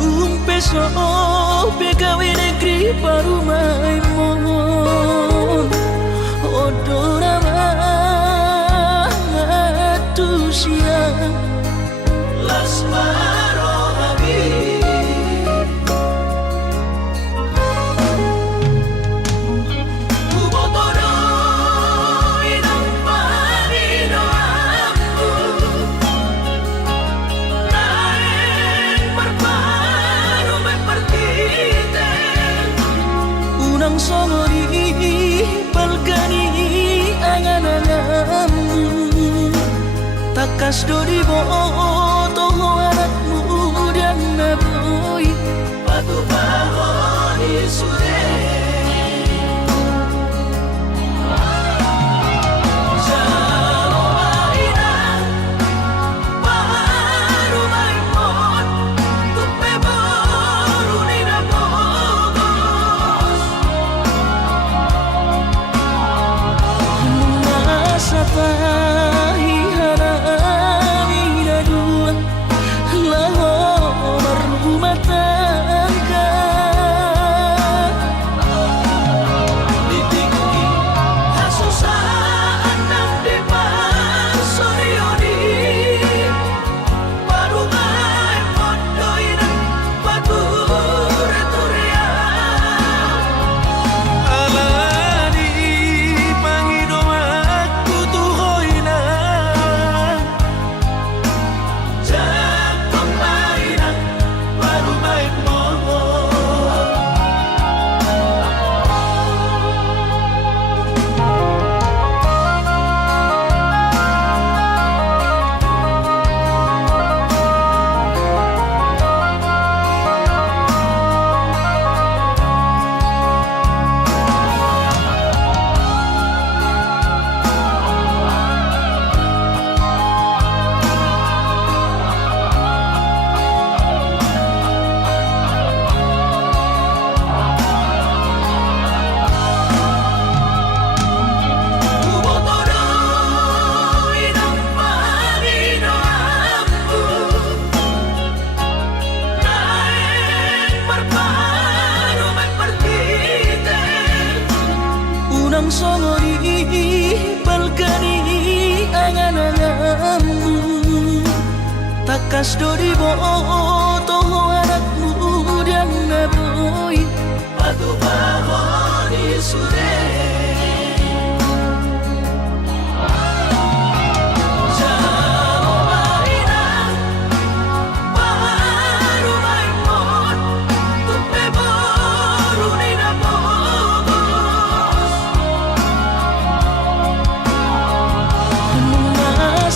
Umpeso pegawe negeri parumai mon odora matusia las marohabi ubotoro inang marino ambu naeng marparu mepartite unang songori palgani angan-anganmu takas dori boto anakmu dan naboy patu pahoni sure Jalobaina paru maimon tupe boru nina bogos Mengasata songori balgani angan-anganmu takas dori boto anakmu dan naboy patu pahoni sure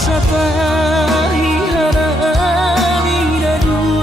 Satahi harami dadu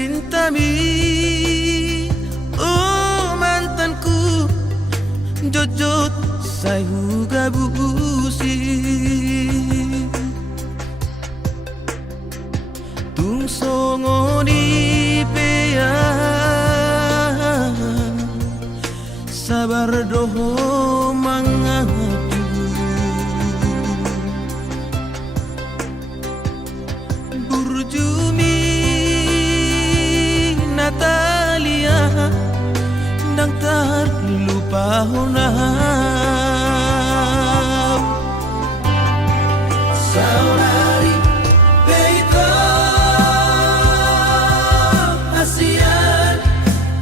cintami, oh mantanku, jojot saya juga busi. Tung songo di pea, sabar doho mangadu. Burjumi Natalia, dang terlupa honam. Saudari Peito Asian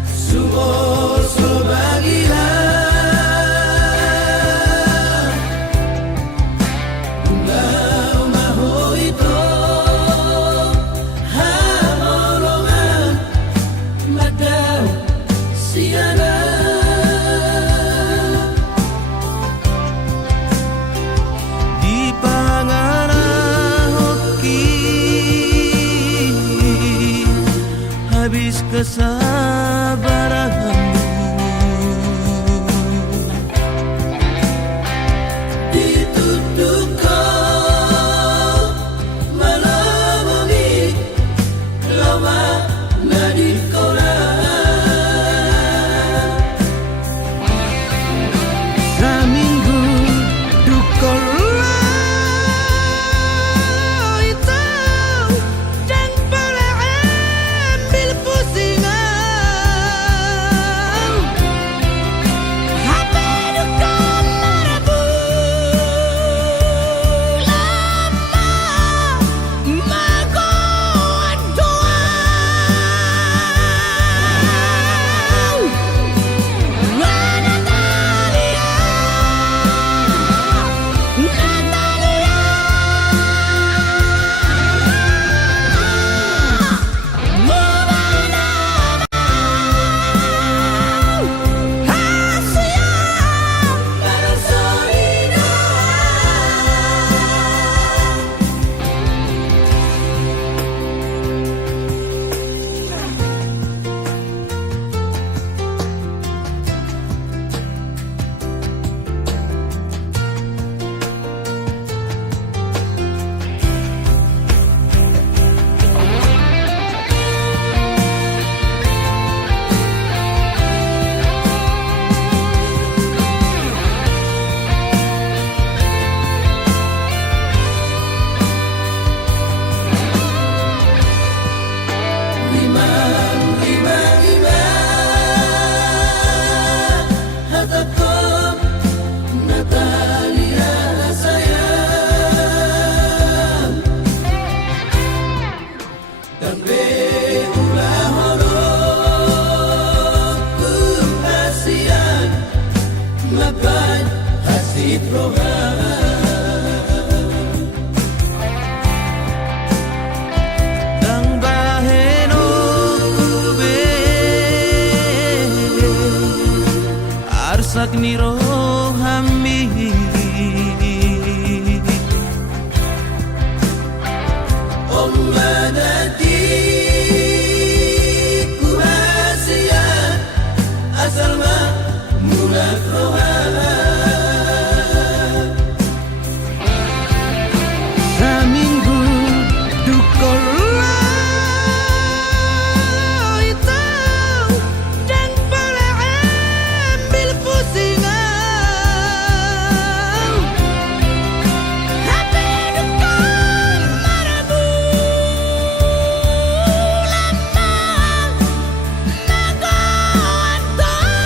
Sumor Sobagilan Tunggal maho ito Hamolongan Madam Siana Di Pangarahoki habis kesabaranmu. Ditutup kau malamami lama nadikora. Saminggu dukola itu dan pula ambil pusingan. Hati duka marabu lama magoan doa. Dang baheno kube arsak niro hammi Ommadati kuhasian asal ma mulak rohana. Saminggu dukola itu dan pula ambil pusingan. Hati duka marabu lama magoan doa.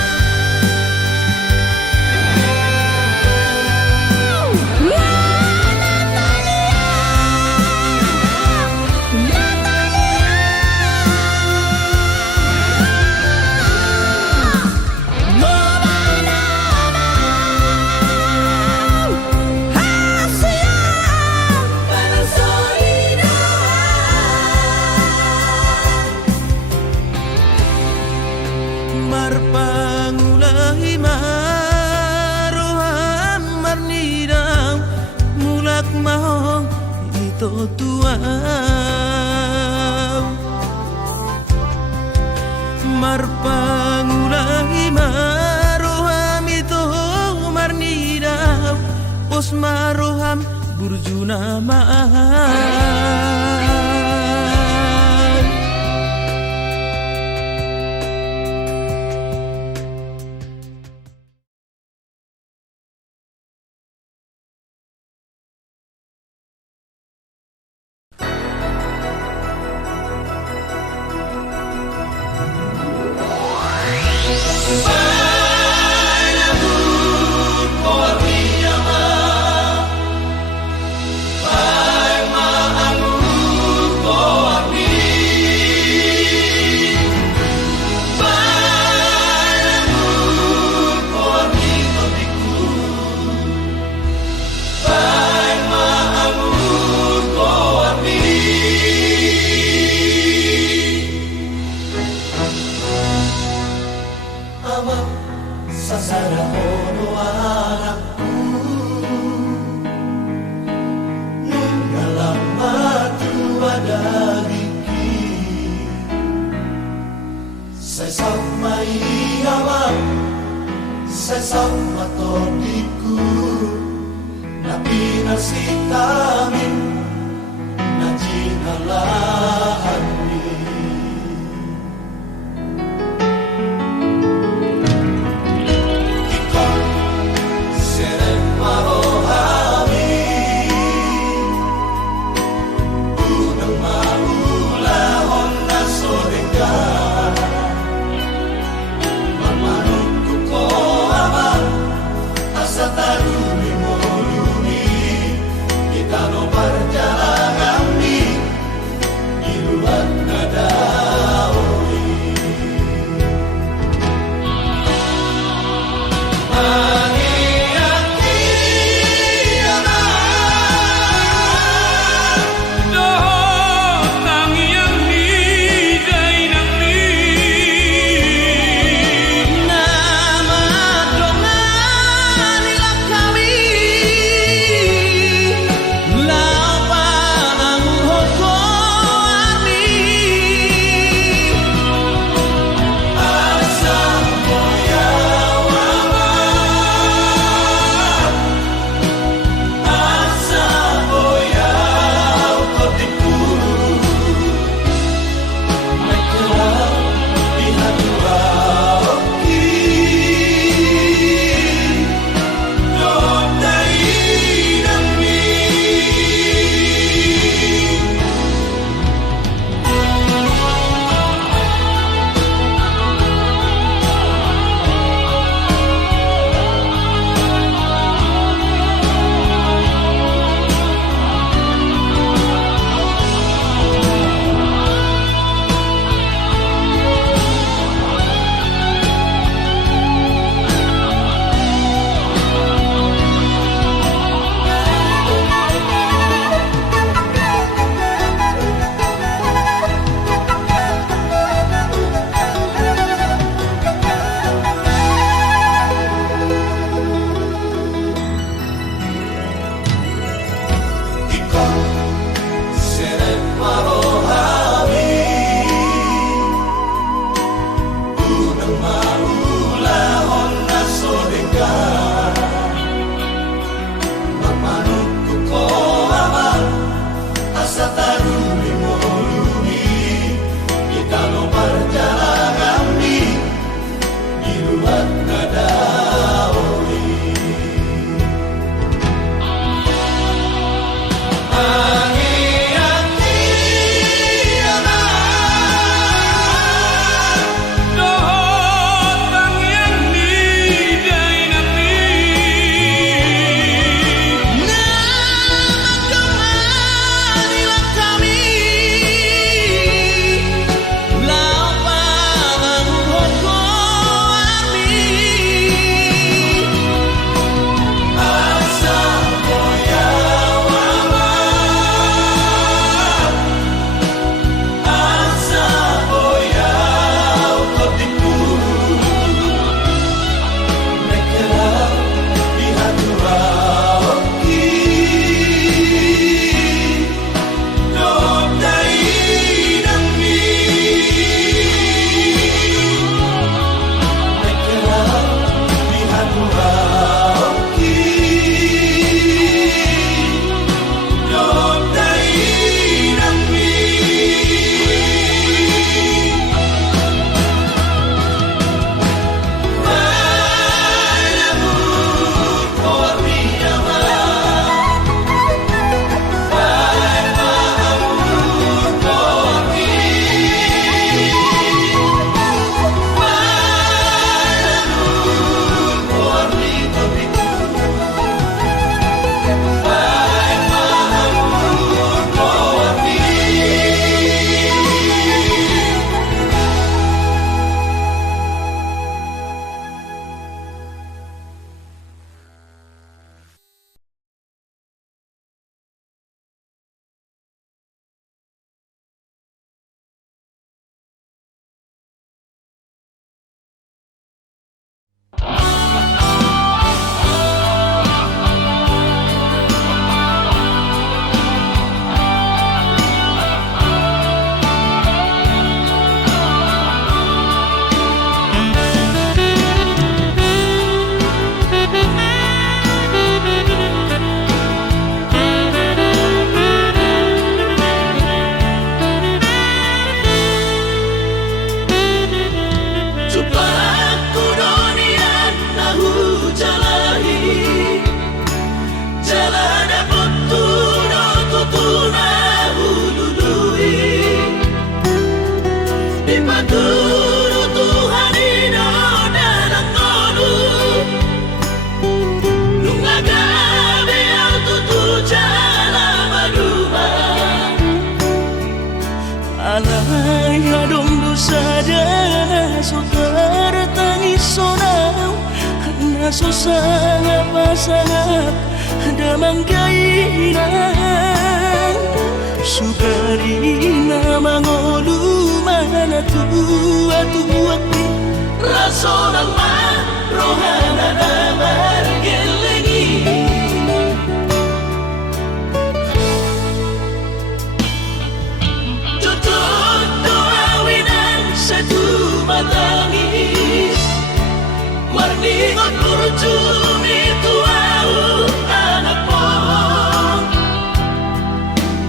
Marpangulahi maroham marnidang mulak mau itu tuang. marpangulahi maroham itu marnidam pos maroham burjuna ma'am. Asa taru limolumi kita no susah pasangap damang kainan sugarina mangolu mana tua-tua raso ng rohana na margelengi tutut doawinan sa tumatangis marningot kurjumi tuau anak mo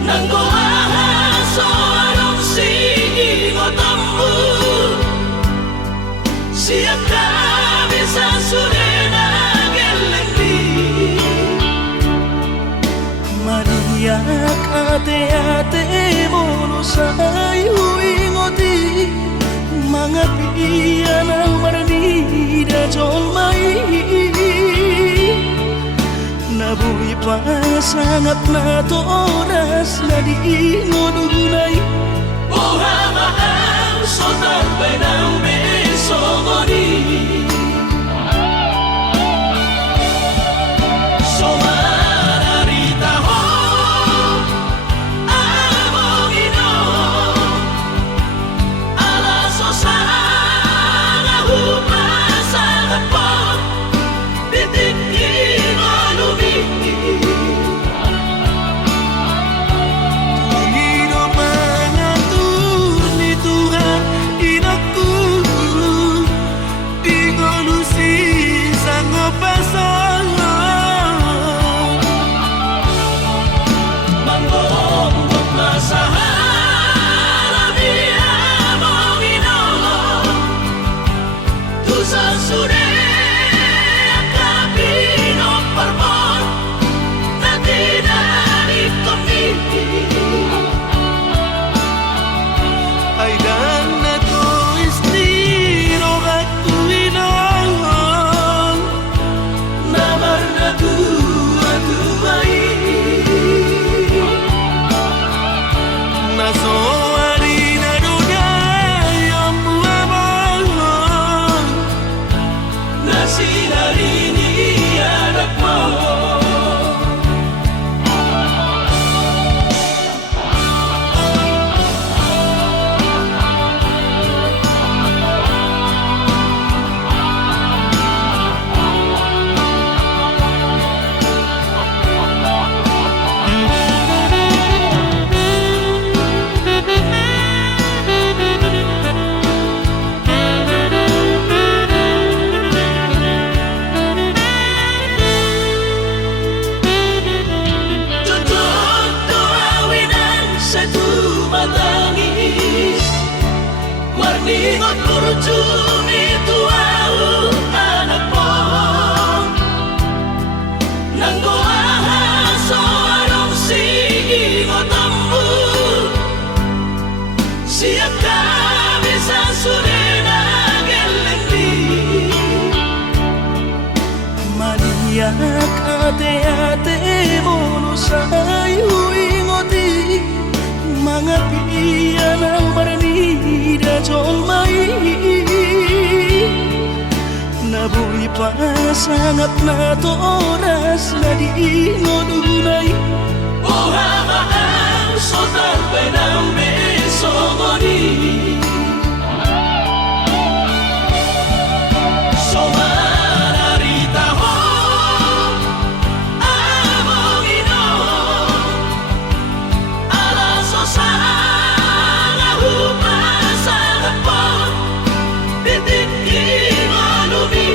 nang goahaso anong singotammu siap kami sa surena gelengdi mariak ate-ate mono sayu ingoti mga piyan ang marnida jolmai nabuhi pa sangat na toras na di ngodunay buha mahal sotar benang besogoni somararita ho amongino ala sosana humasangat po titikin olumi marningot kurjumi tuau anak mo nang goahaso anong singotammu siap kami sa surena gelengdi maniak ate-ate mono sayu ingoti mga piyan ang marnida jolmai nabuhi pa sangat na toras na di ngodunay buha mahal sotar benang besogoni somararita ho amongino ala sosana humasangat po titikin olumi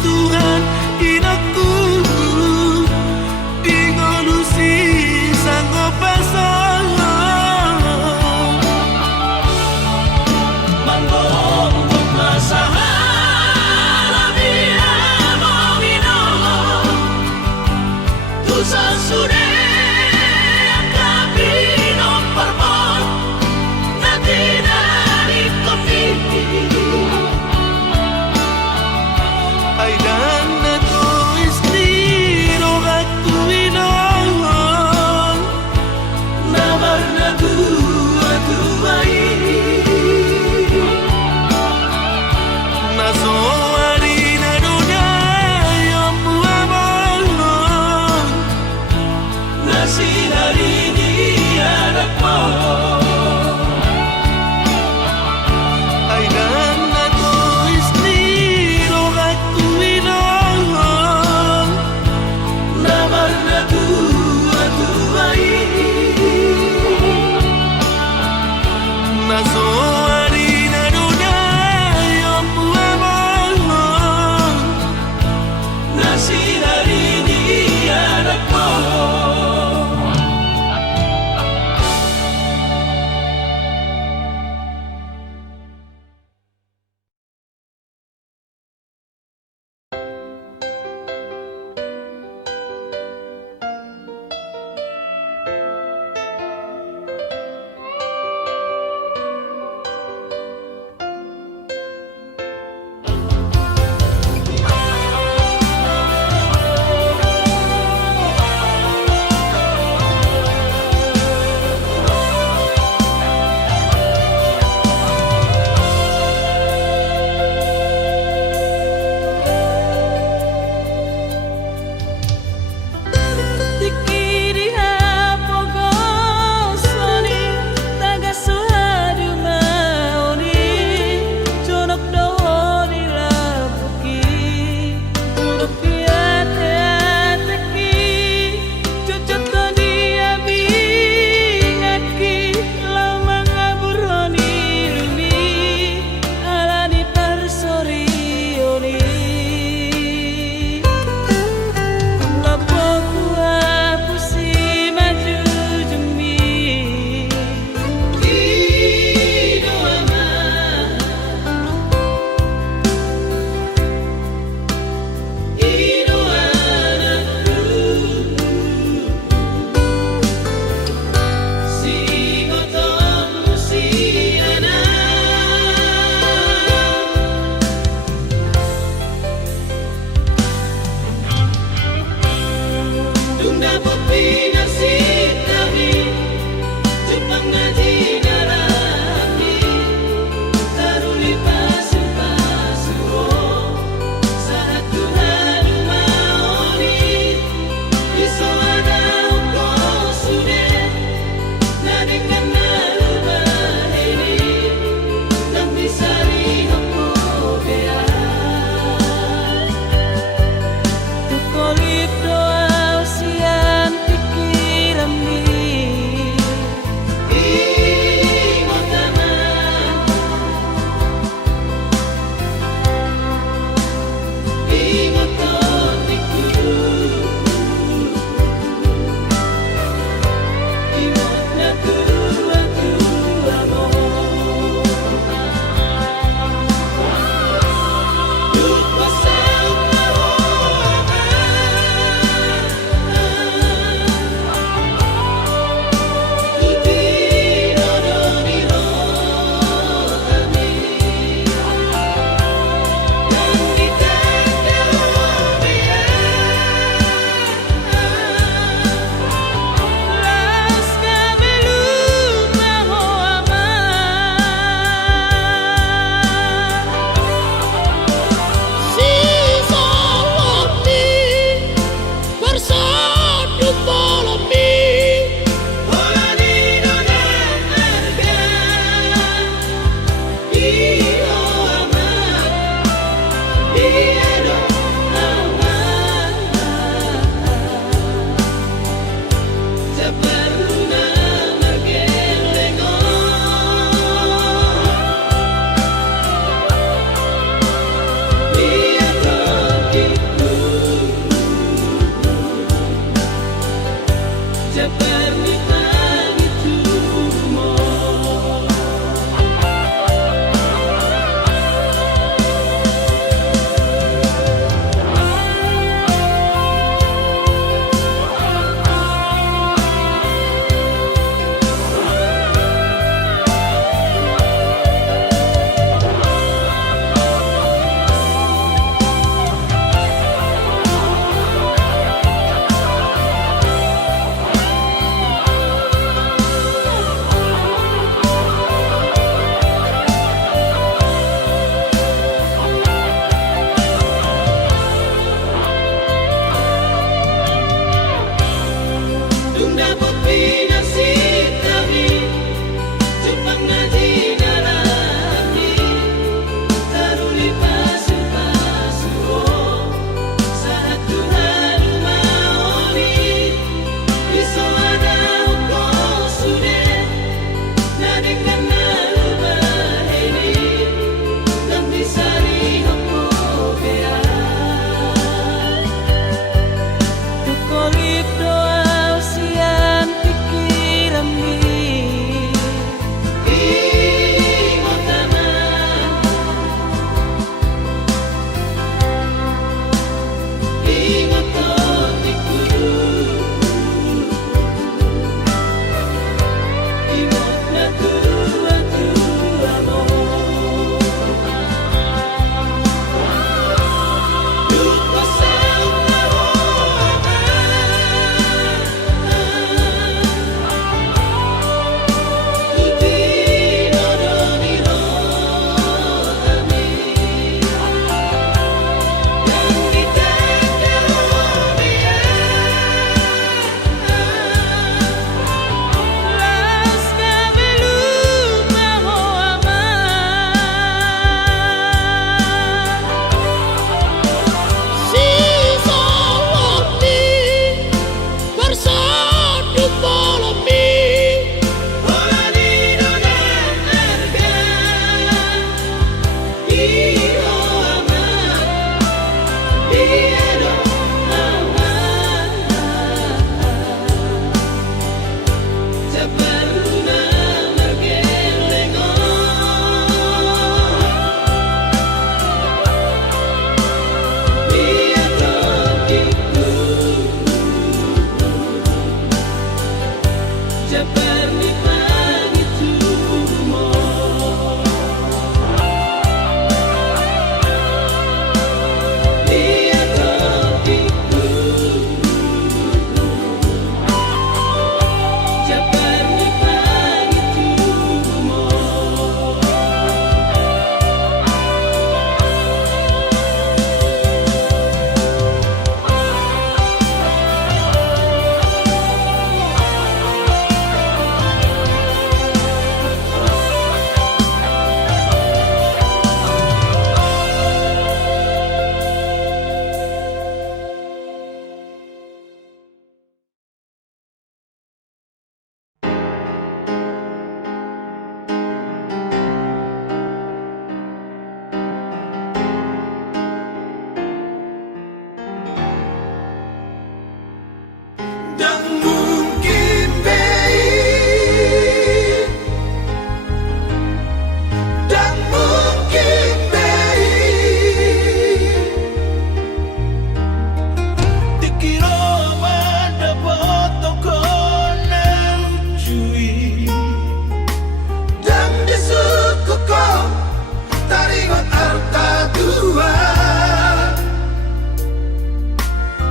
Tuhan,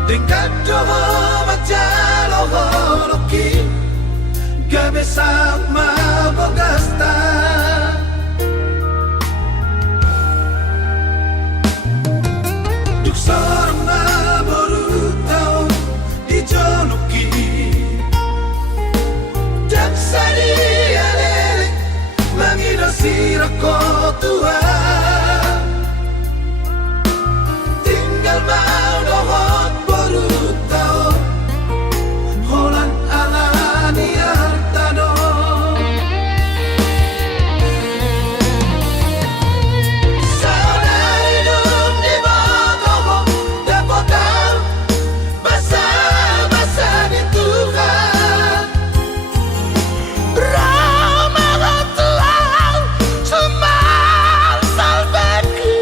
Dekat doho majalo holoki Gabe sama bogasta Duk sorong na baru tau di jonoki Dan sari alele Mangido sirako tua Tinggal mau dohot baru tau Holan alani artado Saudari dum di bodoh Dapat tahu Basa-basa di Tuhan Ramalan Tuhan Semar salvaku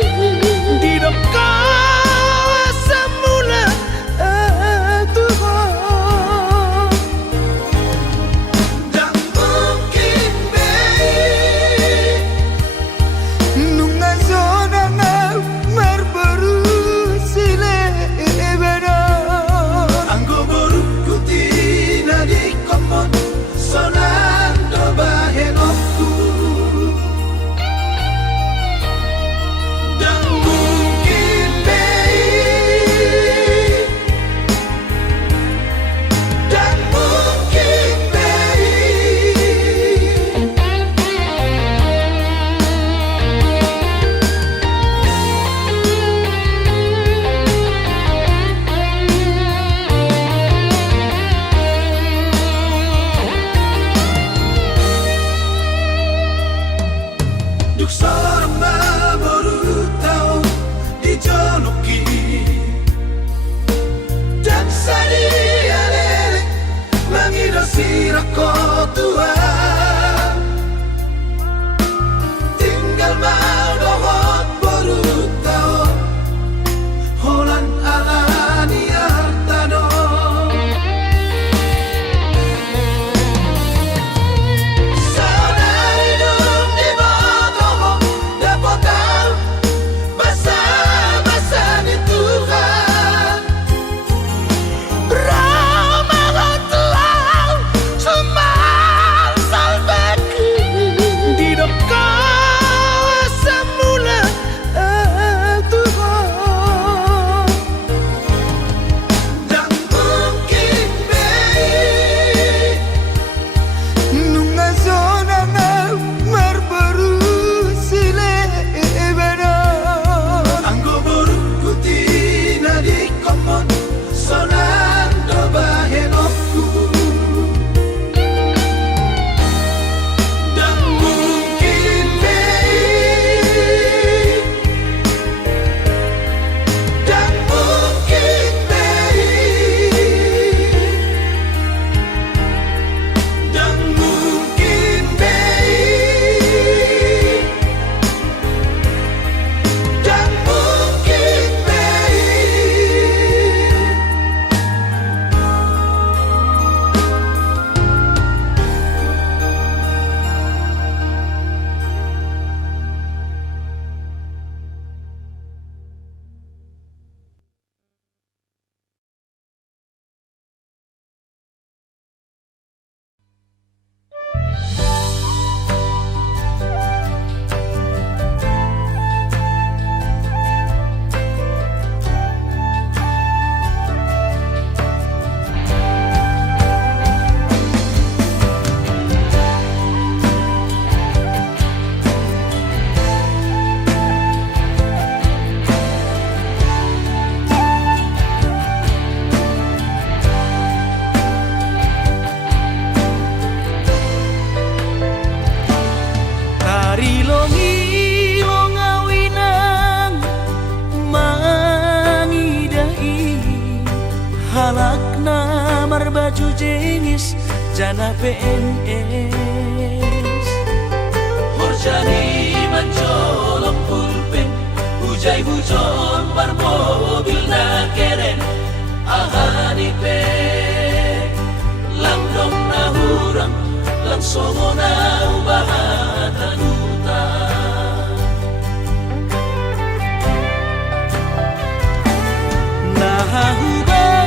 Di dekat semula Tuhan Dan mungkin baik Nunga zona na marbaru sile benar Anggo baru kutina di komon sonando bahenokku Dan mungkin baik Dan mungkin baik Duk sorong na baru tau di jonoki Dan sari alele mangido sirako tua Tinggal mau dohot baru tau Holan alani artado Saudari dum di bodoh Dapat tahu Basa-basa di Tuhan Ramalan Tuhan Semar salvaku Di dekat semula Tuhan Dan mungkin baik Nunga zona na marbaru sile benar Anggo baru kutina di komon sonando bahenokku Dan mungkin baik Dan mungkin baik Dan mungkin baik Dan mungkin Tari longi longawinang mangidai Halakna marbaju jengis jana PNS Horjani mancolok pulpen Hujai hujon bar mobil na keren Ahani pe Langdong na hurang Langsung na ubahatan utang Nahuga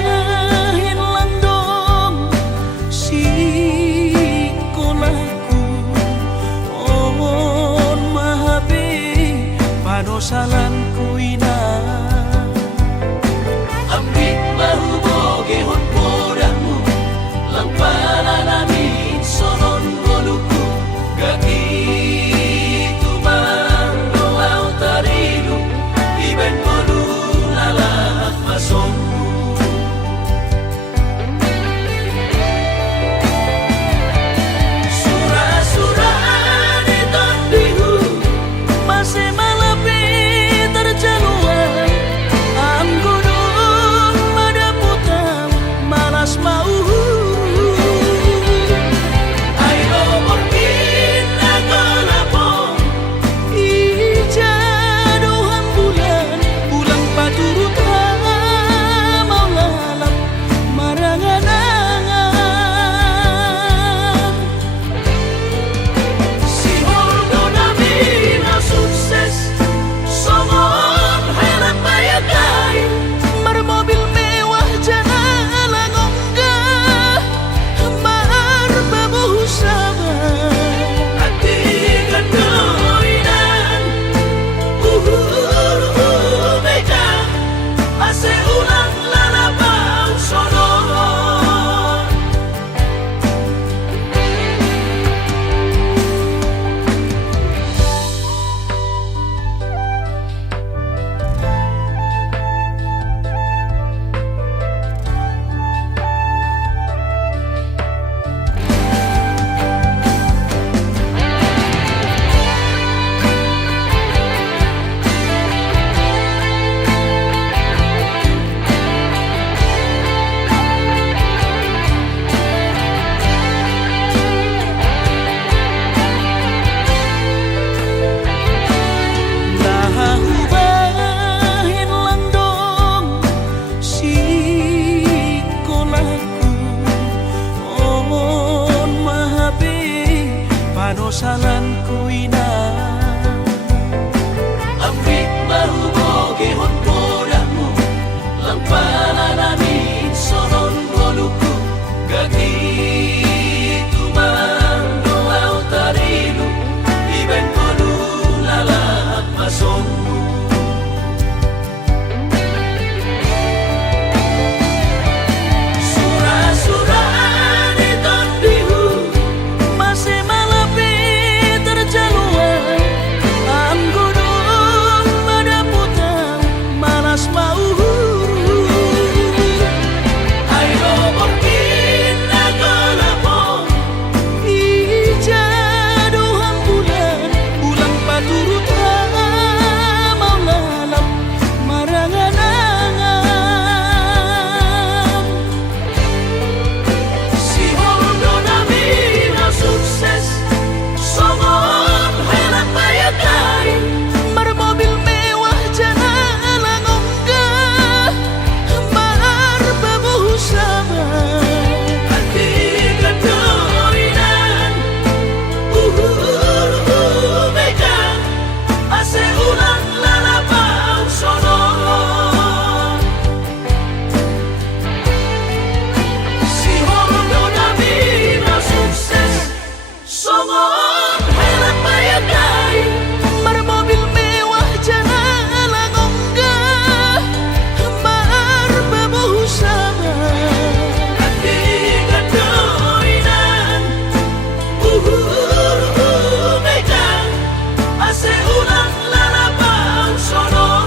salan kuina ambit mahuboge hon podamu lang pananamin sonon boluku gati tumando au tarilu iben kolu lalak masonmu surah-surah di tondihu masih malapit terjaluan am gunung pada putang malas mau ayo mungkin aku lepon ijaduhan bulan paturut mau lalap marangan angan si hondo nami na sukses somon helat bayakai bermobil mewah jalan onggah berbabu sama hati kedoinan megang ase ulang lalapang sonon si hondo nami na sukses somon helat bayakai bermobil mewah jalan onggah berbabu sama hati kedoinan megang ase ulang lalapang sonon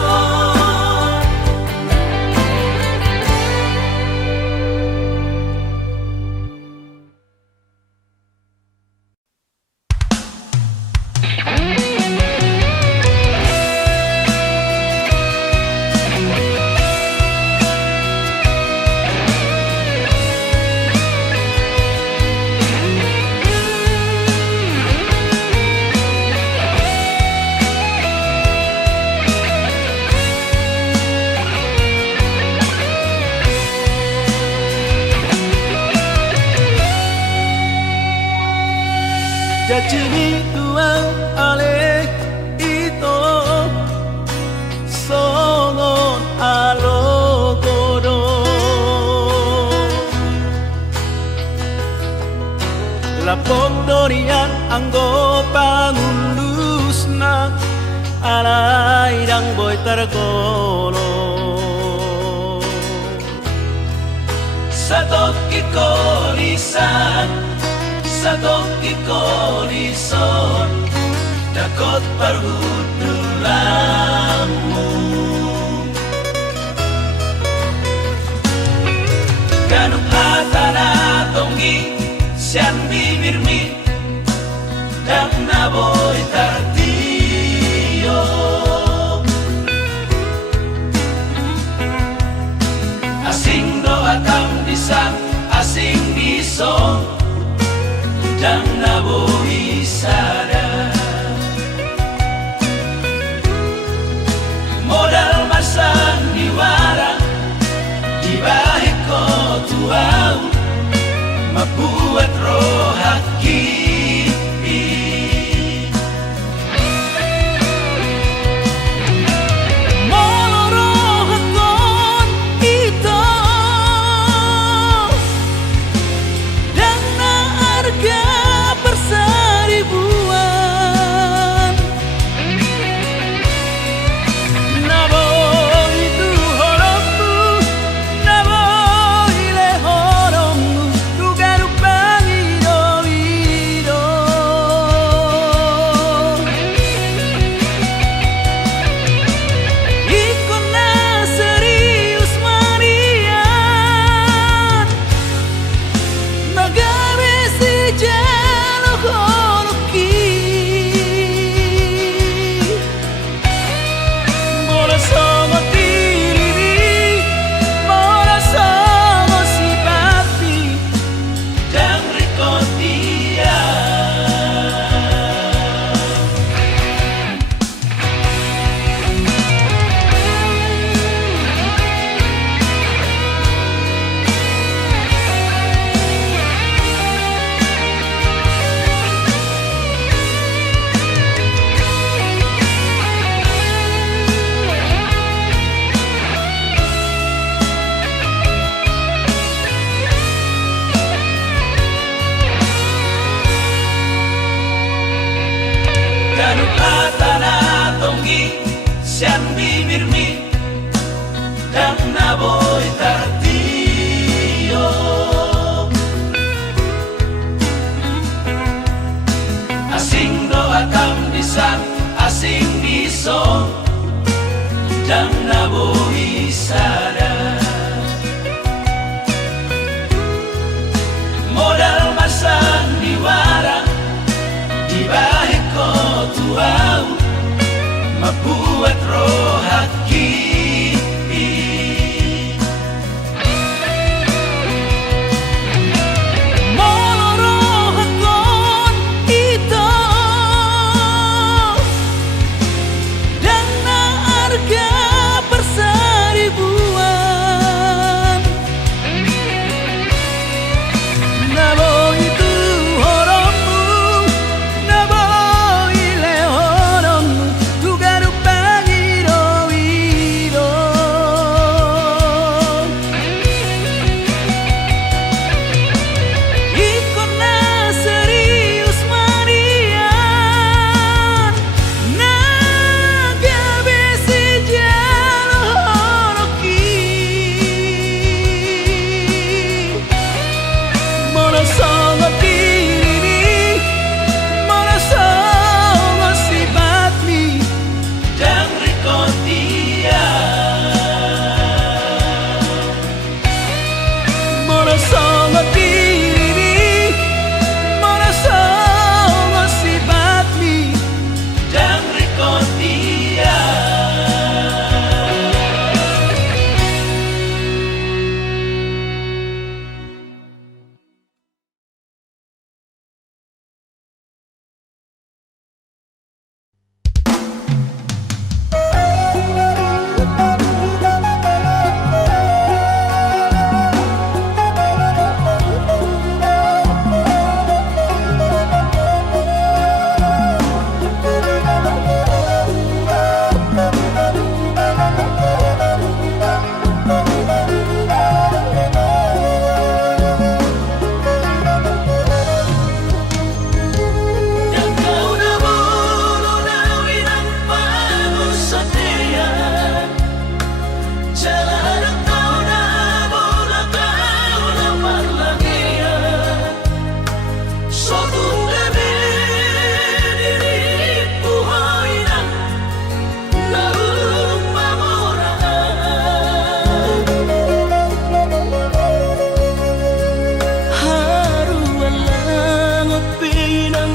Jajini tuang ale ito songon alogodo lapok dorian anggo pangulus na alay dang boy targolo sa kikolisan sa kikolisan dakot parhudulamu ganong hatana tonggi sian bibirmi dang naboy tartiyo asing do atam disang asing disong dang naboy sada modal masan diwara dibahik ko tuaw mabuat rohaki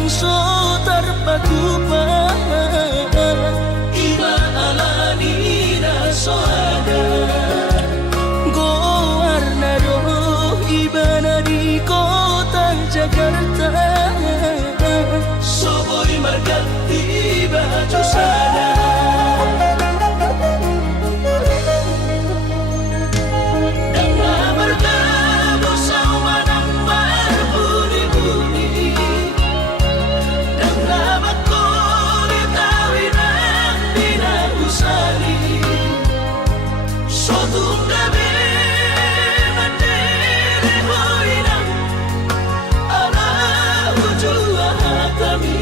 so terpakupa Ima alani na soada go warna roh ibana di kota Jakarta Soboy margati baju sana Dengan bertemu sama nambah buni-buni Dengan makulit awinan dinagusali Sotong gabi mandiri hoinang Ala ujua hatami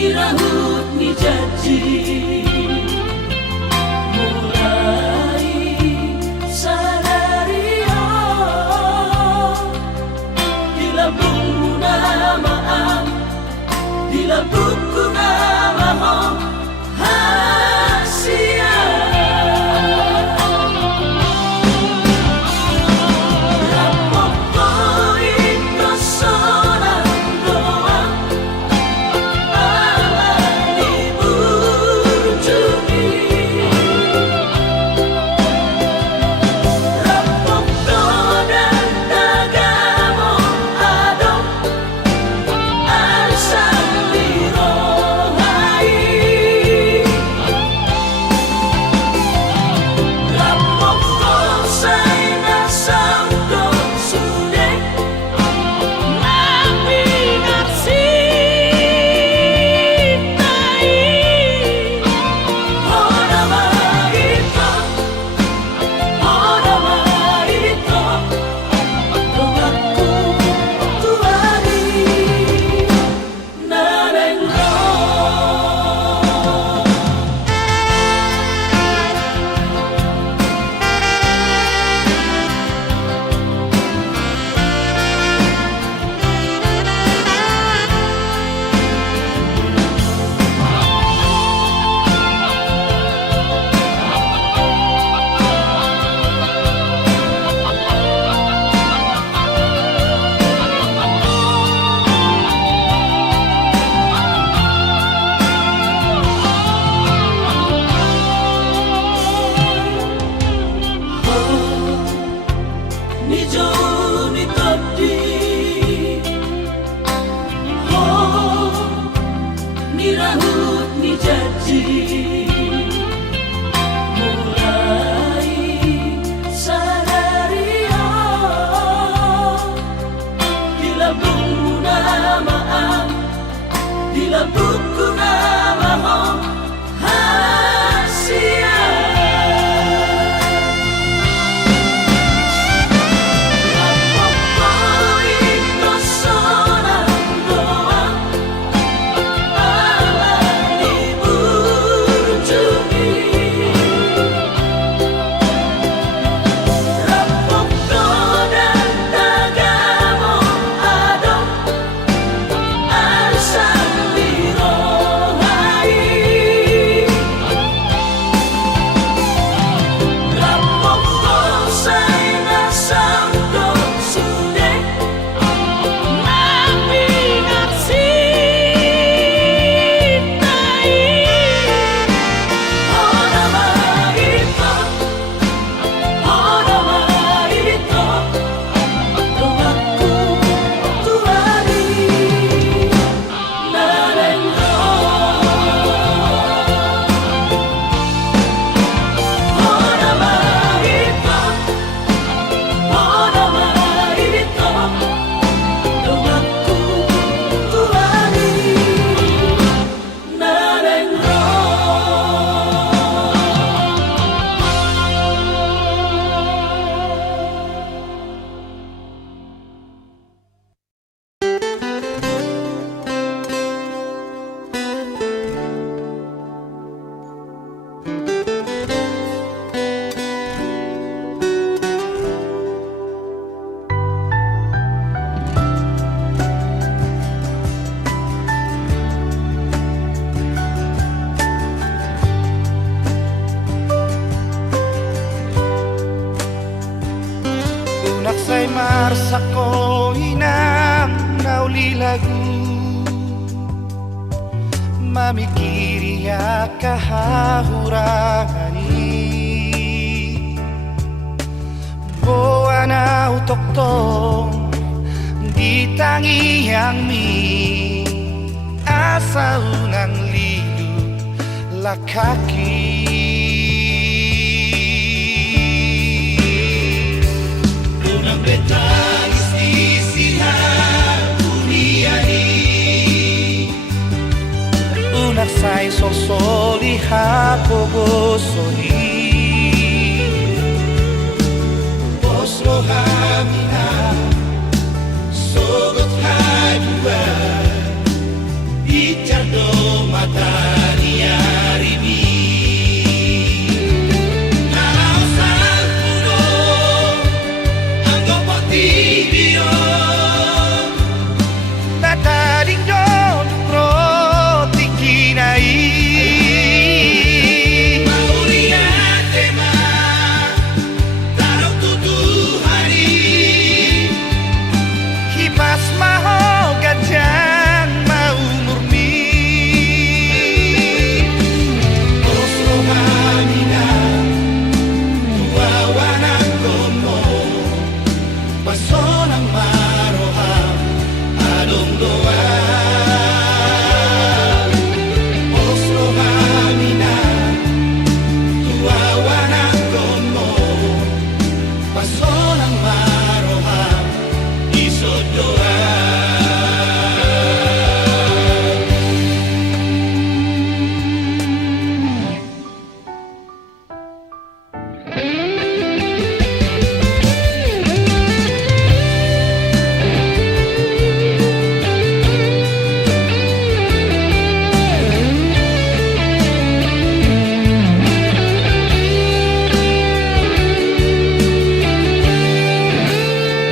nirahut ni janji mulai sadari di lambungmu nama am di lambungku nama om hasia nirahut ni janji mulai sadari di lambungmu nama am di lambungku nama om hasia Naksay marsa ko inang naulilagu mamikiri ya kahahurangani boa na utoktong di tangi yang mi asa unang lilu lakaki betangis di siang buniani unak say sosoli hapogosoni oslo hamina sogot hadua icardo matani arimi Narao San Puno Anggo potibio Nataring don roti kinai Mauliat tema Tarau tutu hari Kipas maho gajang mau murni Oslo hamina Tua wanak komo Pasonang maroham Adong doa Oslo hamina Tua wanak komo Pasonang maroham Iso doa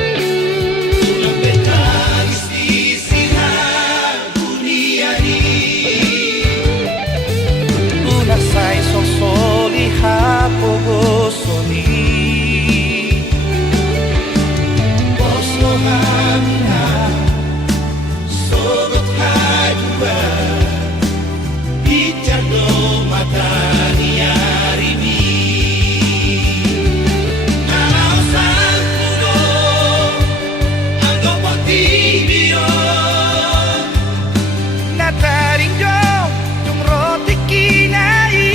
Ulang betaris di sinar buniani Unak say sosoli hapo gosoni Oslo hamina Sogot hadua Bicar do matani arimi Narao San Puno Anggo potibio Nataring dong yung roti kinai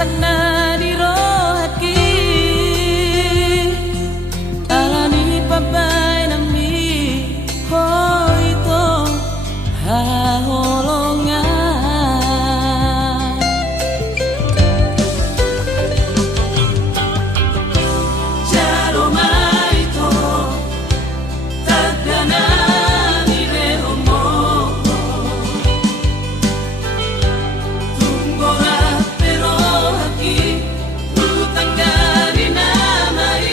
sakna di rohaki alani pabai nami hoito haholongan jaro maito tadana nire omo tunggora pero haki utangani namai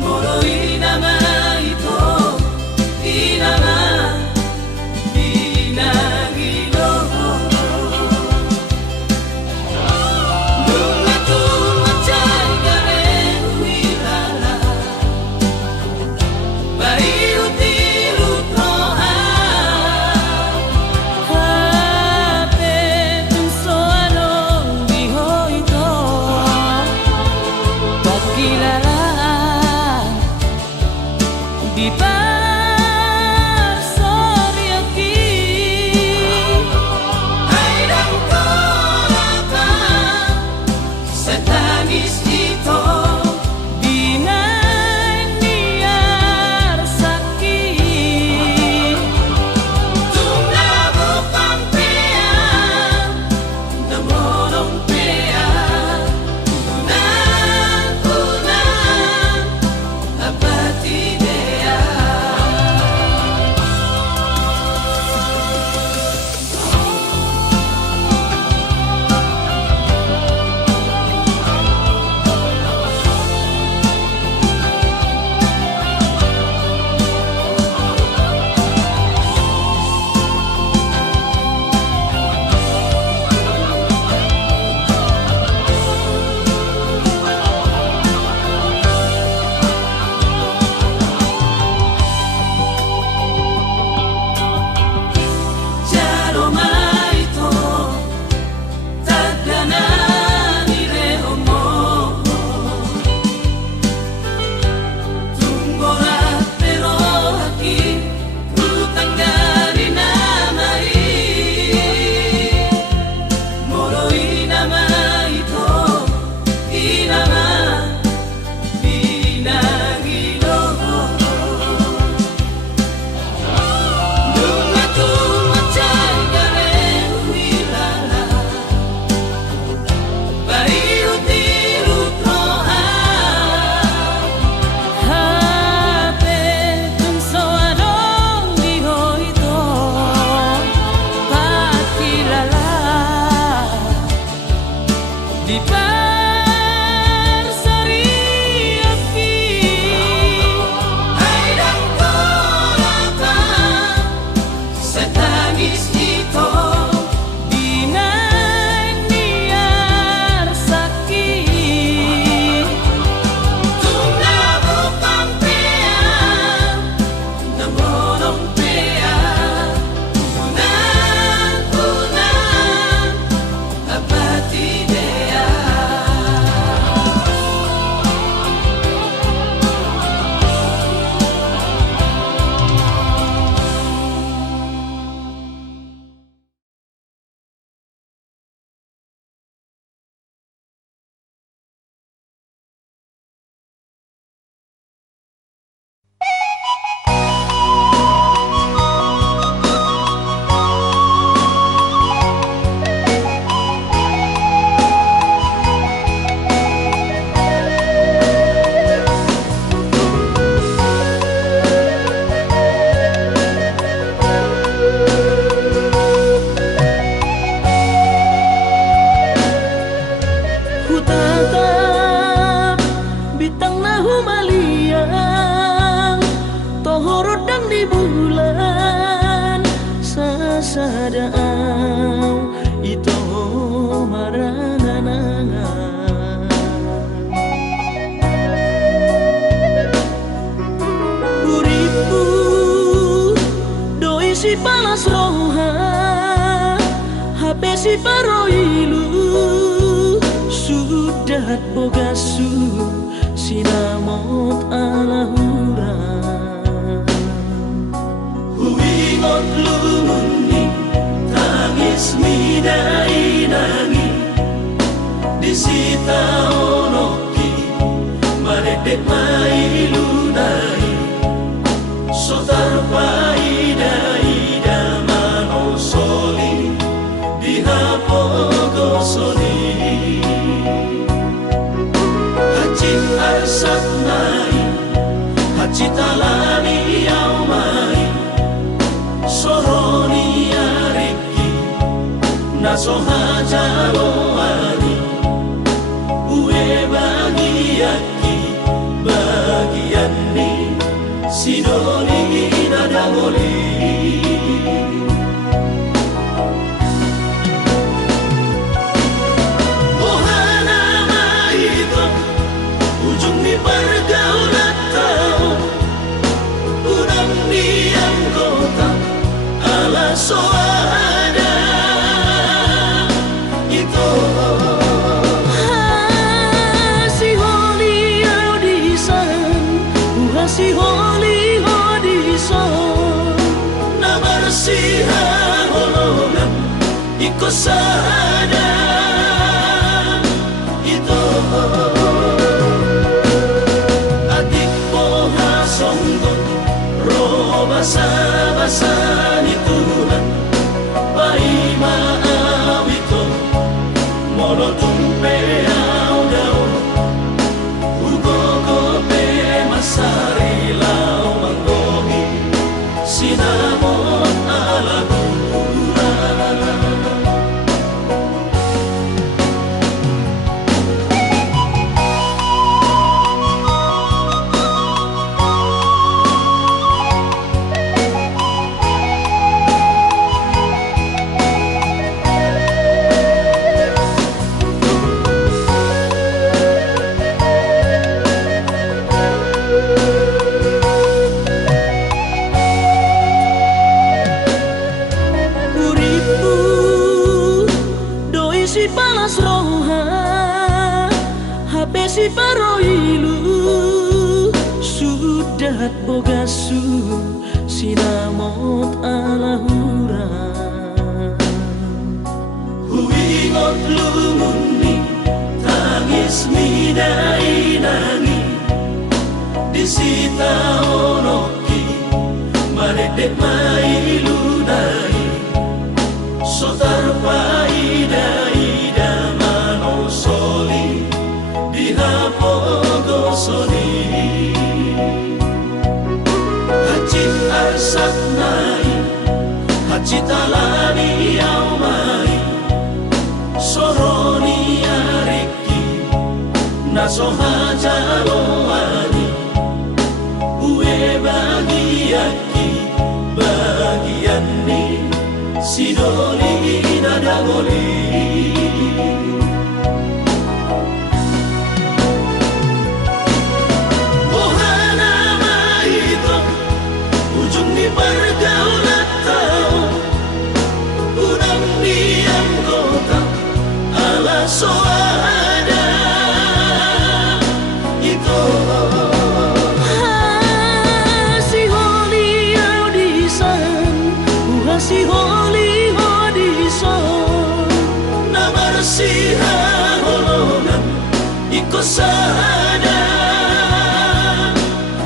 moroi nama ito inama inagilo nunga tumacay garen wilala bayu tirut roha hape tunso anong di hoito pagkilalaan di parsoriaki ay ng torapa sa tangis ito di niyar sakit tumlabok ang pea namorong pea unang apatidea jaro maito tadana nire omo tunggora pero haki utanggani namai moroi nama ito inama pinagilo nunga tumacay garen wilala bayu tirut roha hape tunso anong di hoito pagkilalaan di parsoriaki ay ng torapa sa tangis ito di niyar sakit tumlabok ang pea namorong pea unang apatidea ku tatap bintang na humaliang tohorot dan di bulan sasadaaw ito maranganangan uripu doi si palas roha hape si paroilu sudah bogasu sinamot alahura huwingot lumuning tangis midai na taonoki Madedek mailunai Sotar paida-ida manosoli Dihapogo soli Hacit arsat mai Hacit alani au mai Soroni ariki Nasohaja loani Ue bagiaki Bagian ni Sidoni nadangoli Ohana maito Ujung ni pergaulan tau Udang diam kota Ala soada Itu Si holi audisan Si holi audisan Nabar siha holongan Iko sada Itu Adik poha songgot Roh basa-basa ni Tuhan Pai maawito Mono tumpe au dao Ugogo pe masari lau manggohi Sinamon ala hura Uripu doi si panas roha Habe si paroilu Sudat bogasu Sinamot alahura Huingot lumuni Tangis midai nangi Disita onoki Madedek mailunai Sotar paida-ida manosoli Dihapogo soli Hacit arsat nai Hacit alani au mai Soroni ariki Nasohaja loani Ue bagiaki Bagian ni Sidoni nadangoli Ohana maito Ujung ni pergaulan tau Udang diam kota Ala soada Itu Si holi audisan Si holi audisan Nabar siha holongan Iko sada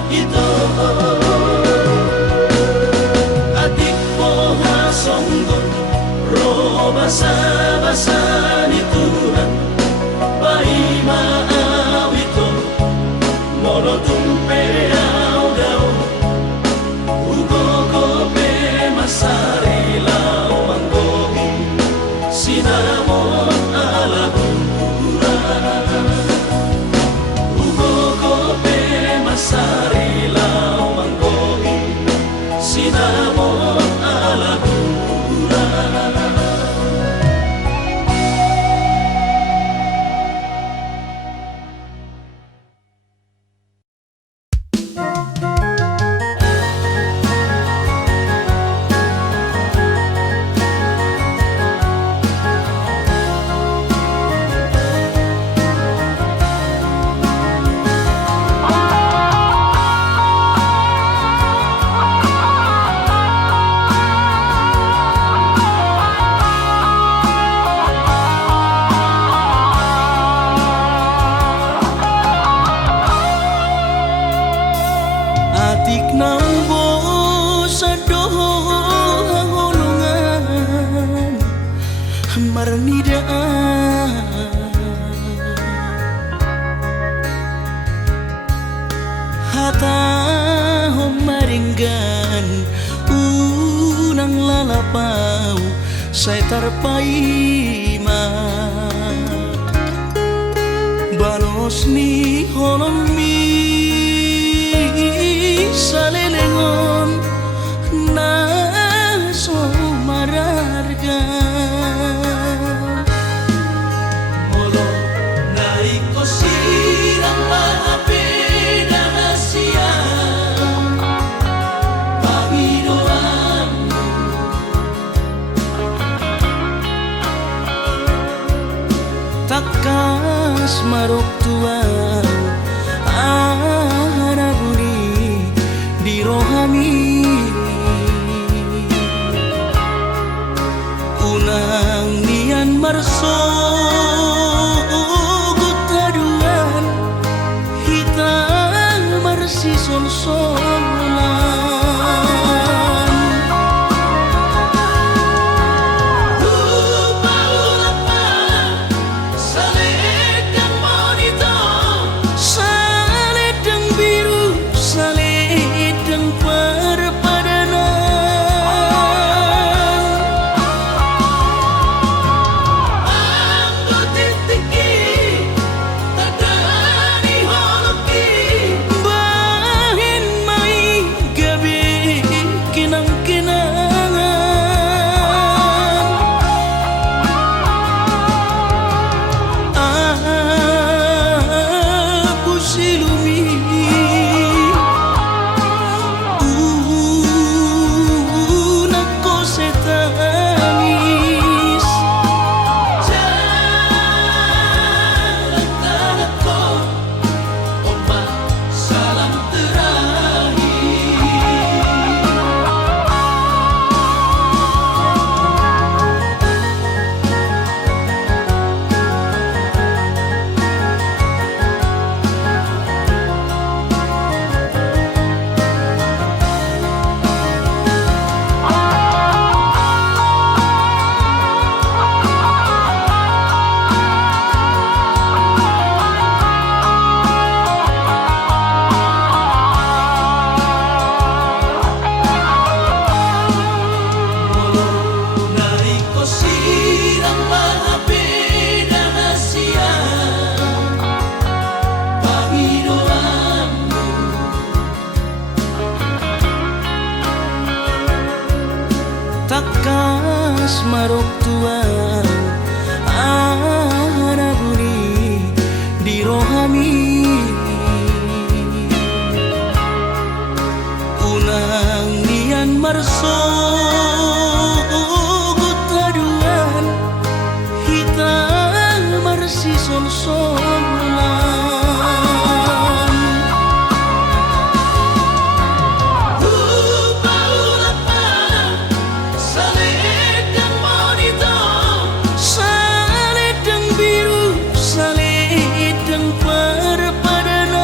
Itu Adik poha songgot Roh basa-basa ni Tuhan Pai maawito Mono tumpe au dao Ugogo pe masari lau manggohi Sinamon ala hura Ugogo pe masari lau manggohi Sinamon ala hura malapau saya tarpaima balos ni holomi salelengon na so mararga Molo naiko sirang maapena na siya Panginoanmu takas marok tuang anaguni di rohami unang nian marso gutaduan hitam marsi sol-solan saledang biru saledang perpadanan bahin mai gabi kinang-kinangan aku silumi nako setanis Jalan tanahku Ombak salam terakhir Molo naiko sirang maapena na siya Panginoanmu takas marok tuang anaguni di rohami unang nian marso gutaduan hitam marsi sol-solan saledang biru saledang perpadanan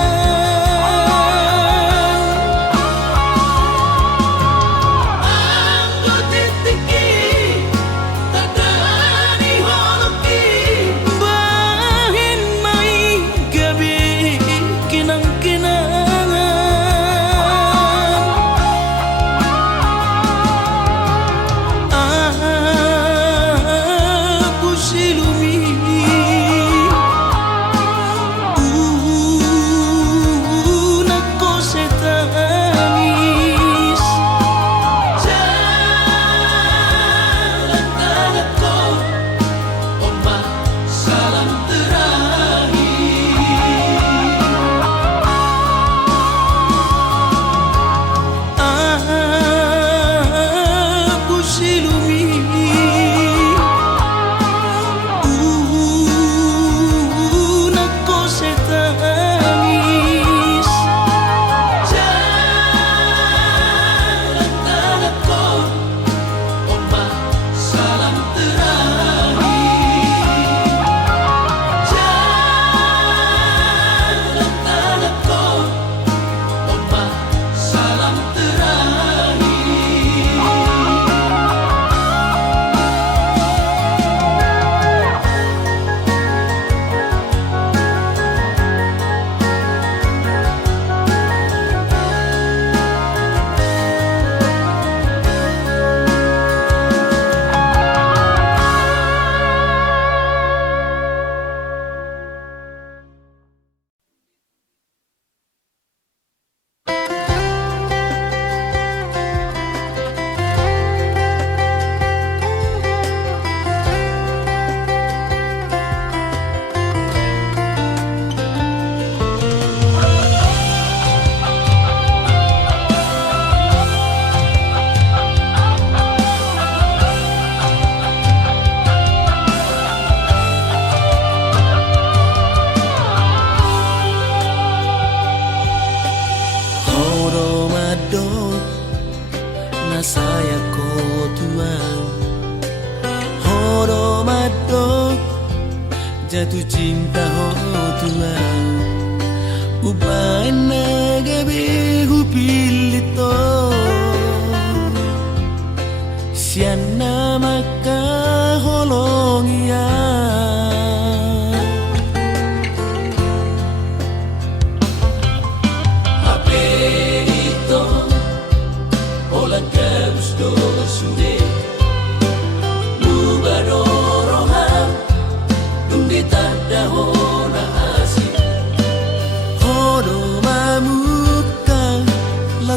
saya ko tuang horo madok jatuh cinta ho tuang ubana gabe hupilito siana maka holongia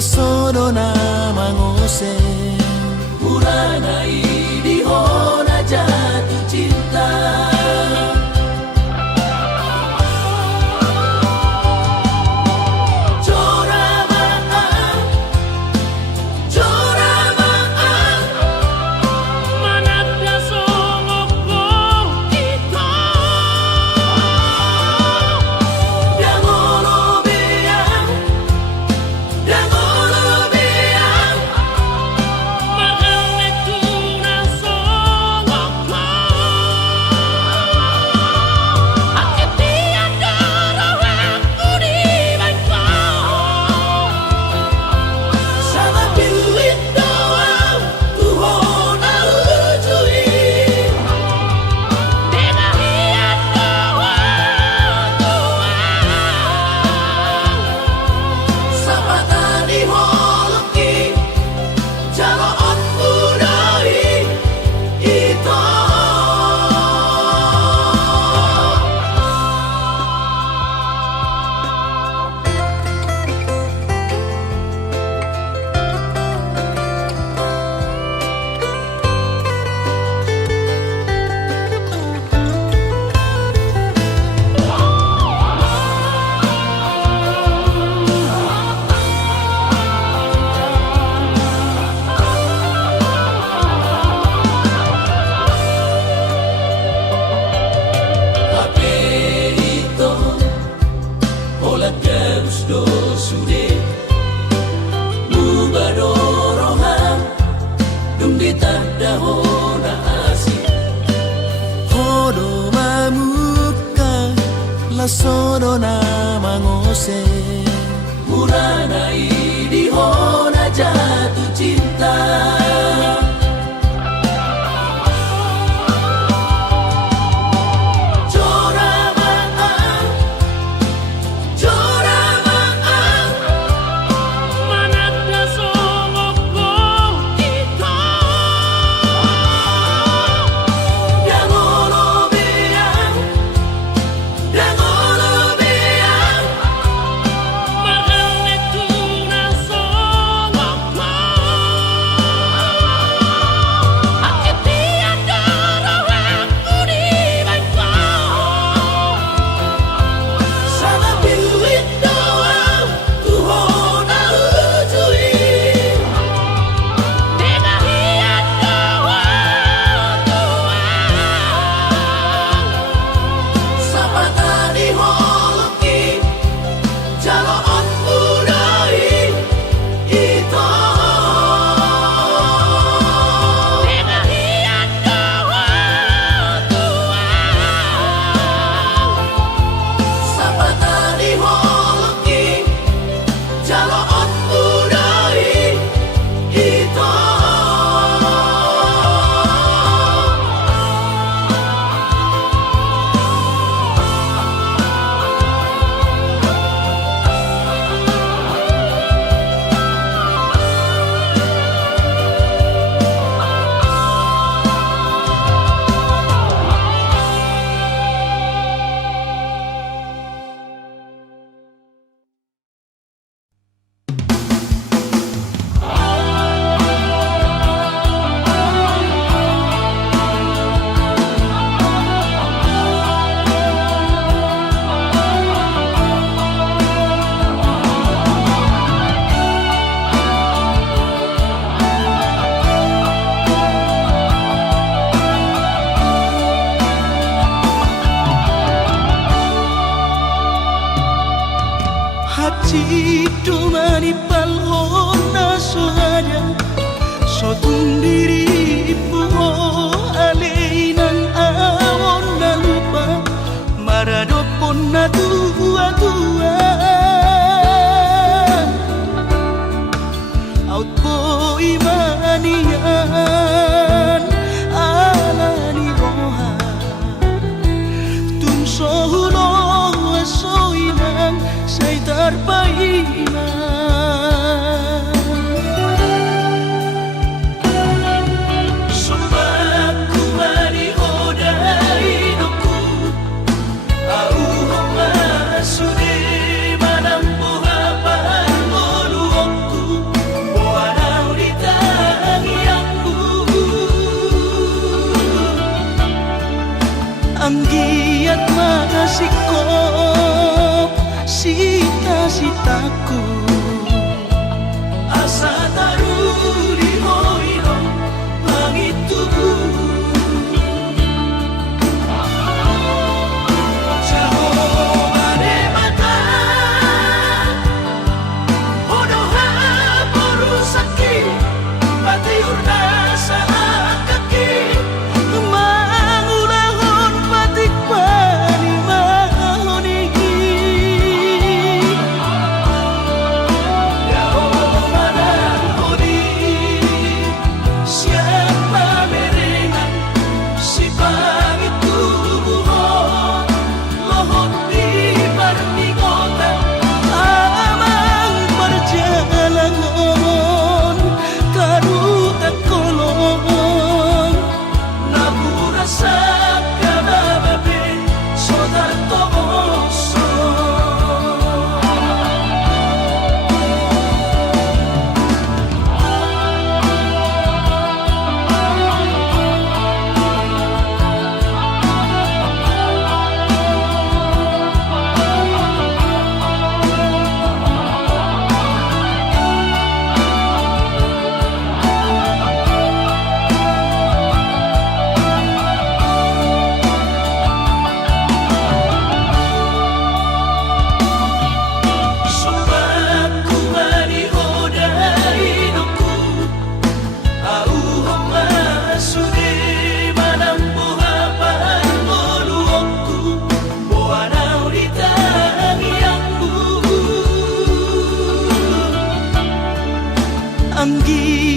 sono na mangose Urana di hona jatuh cinta sono na mangose Urana di hona jatuh cinta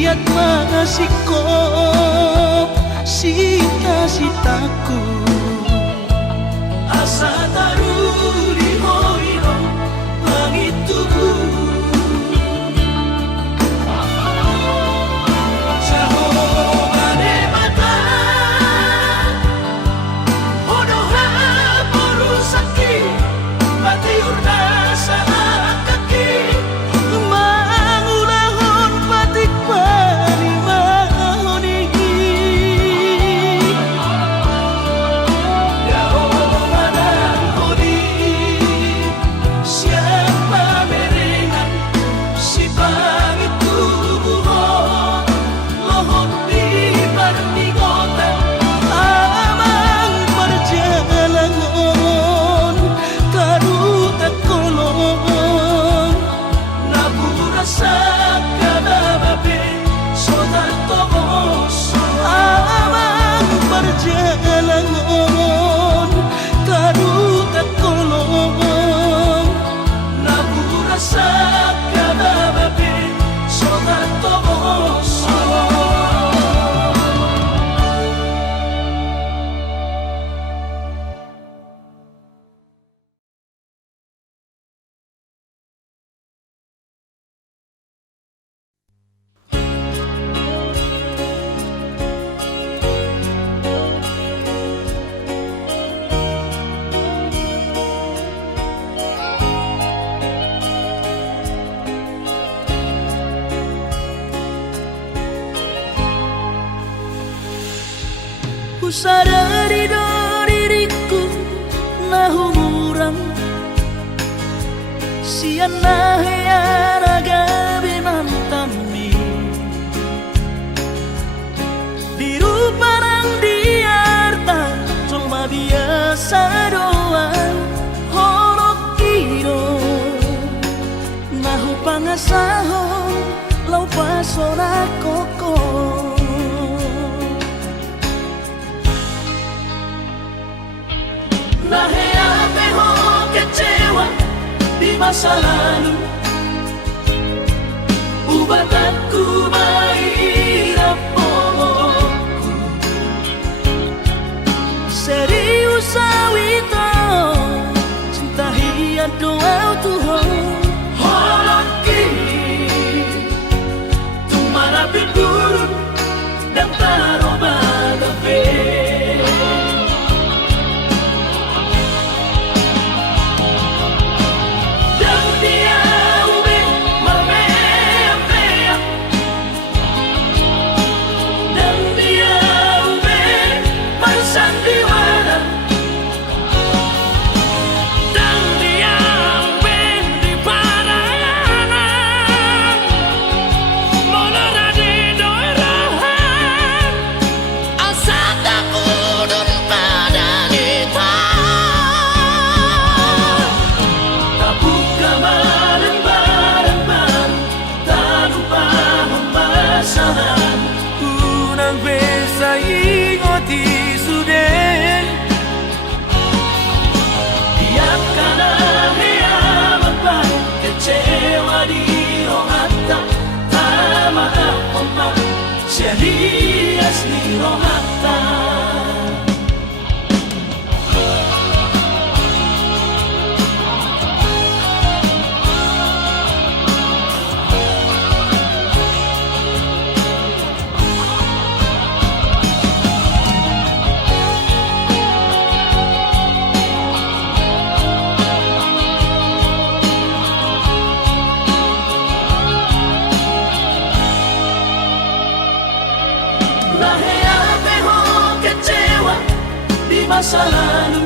Iat masikop sita-sitaku asa taruli hoiro langit tubuh Sadari do diriku nahumurang siana raga binantami biru parang diarta cuma biasa doang horok iro nahu pangasaho lau pasona koko Naheapeho kecewa di masa lalu Ubatanku mairap pomoku Serius awito cinta hiat doa Tuhan Holoki Tumara pinturun dan taroba gabe Serias ni rohata Naheapeho kecewa di masa lalu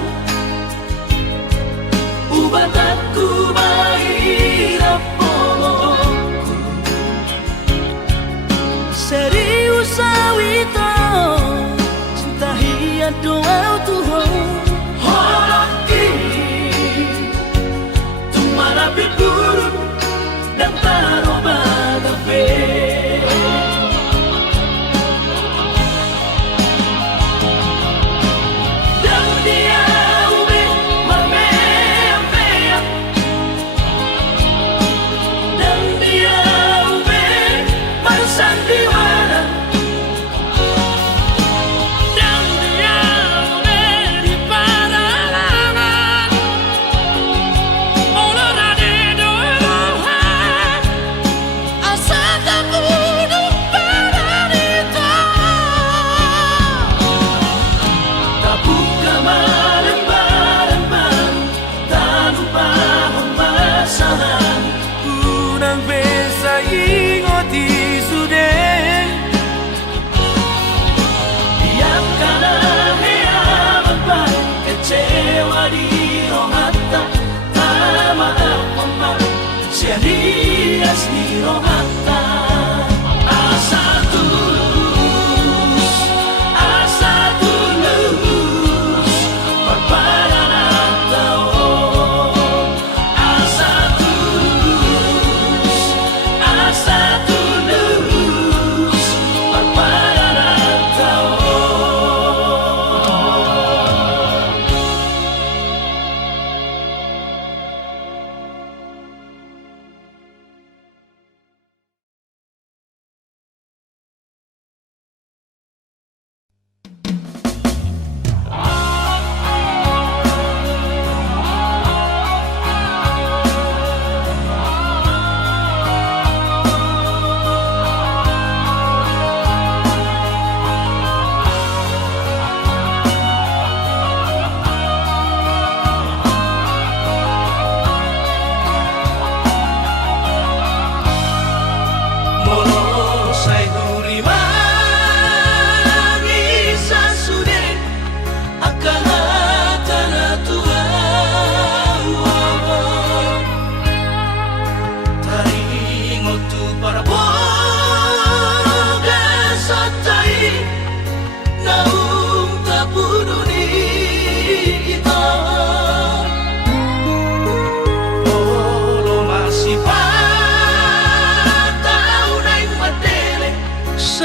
Ubatanku mairap pomoku Serius awito cinta hiat doa Tuhan Holoki Tumara pinturun dan taroba gabe Sandiwara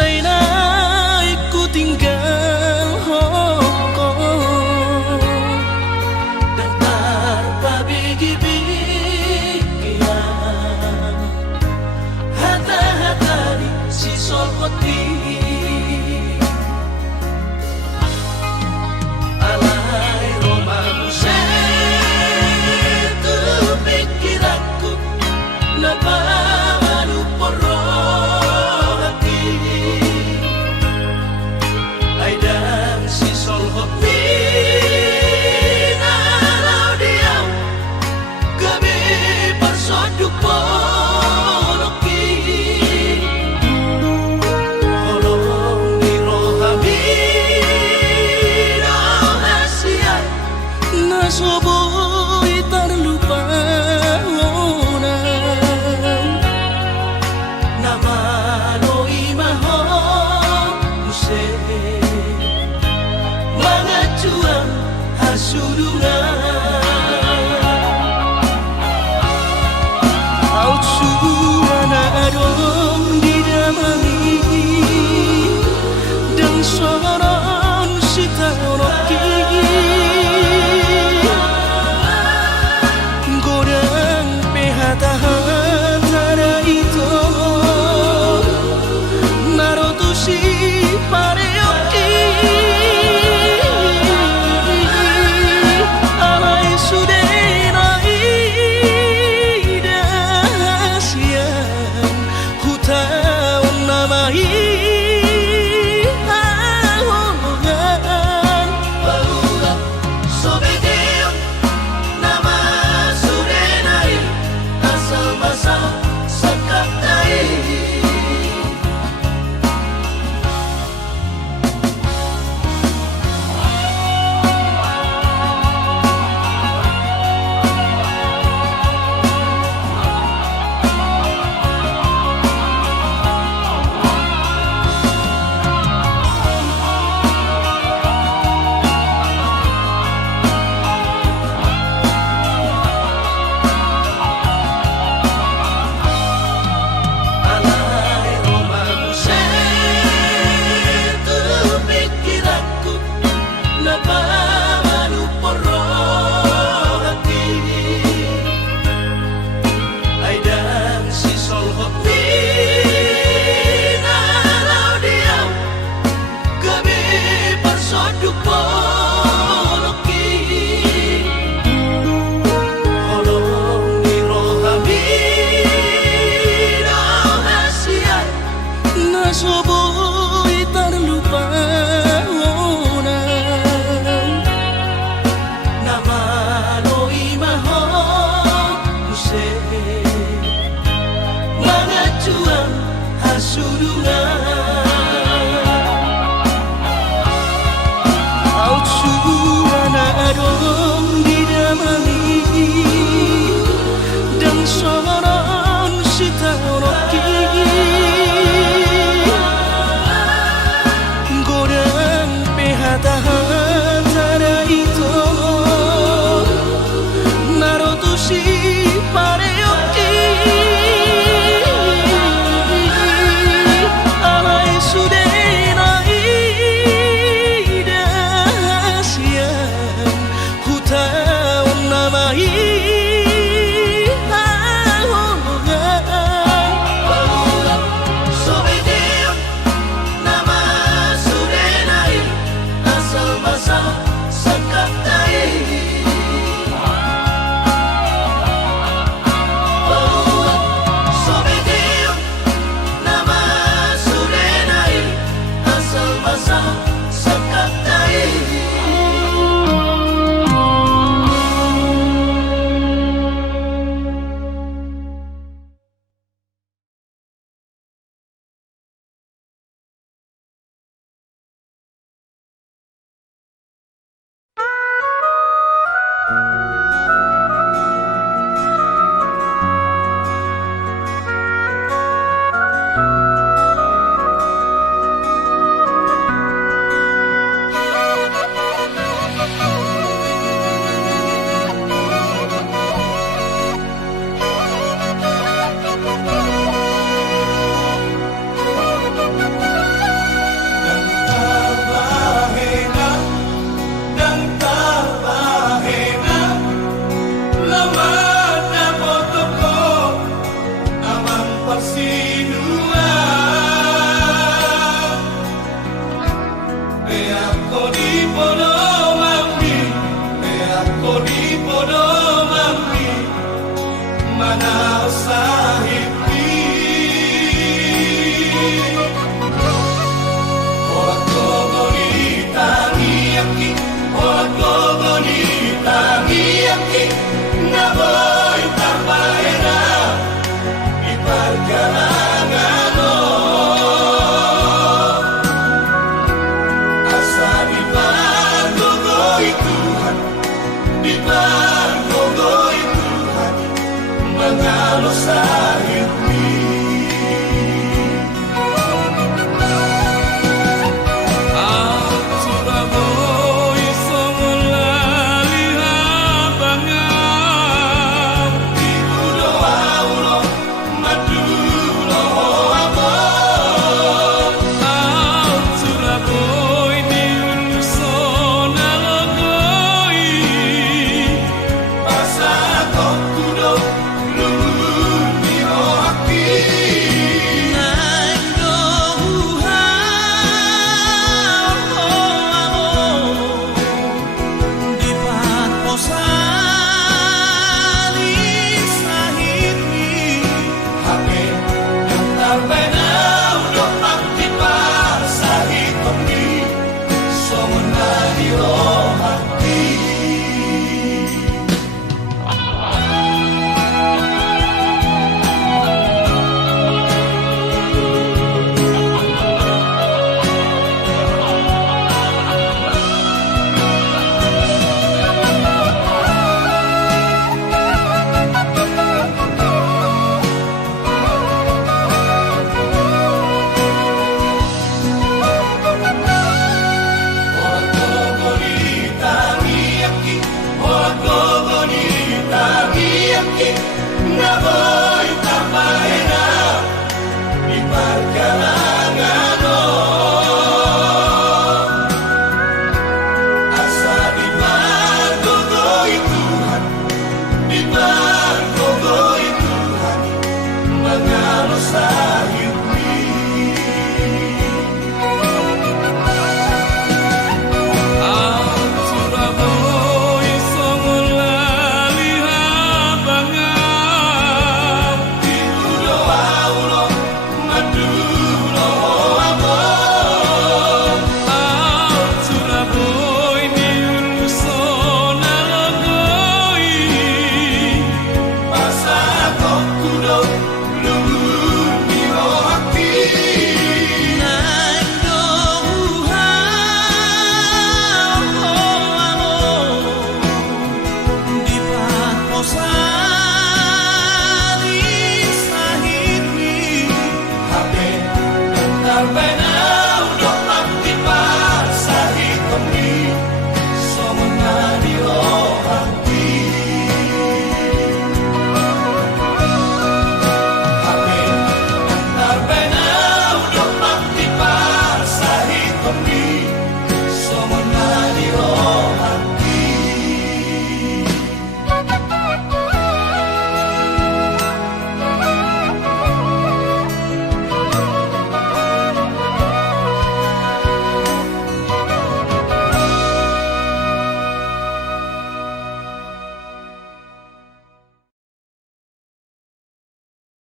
usai na ku tinggal hoko dan tanpa bigi-bigian hata-hata di si solkoti alai romamu setu pikiranku napa baru poro hati aidang si solkoti nalau diam gabe persoduk ponoki holong niro habiro asia nasoboi terlupa nama no imaho use mangacuan hasudungan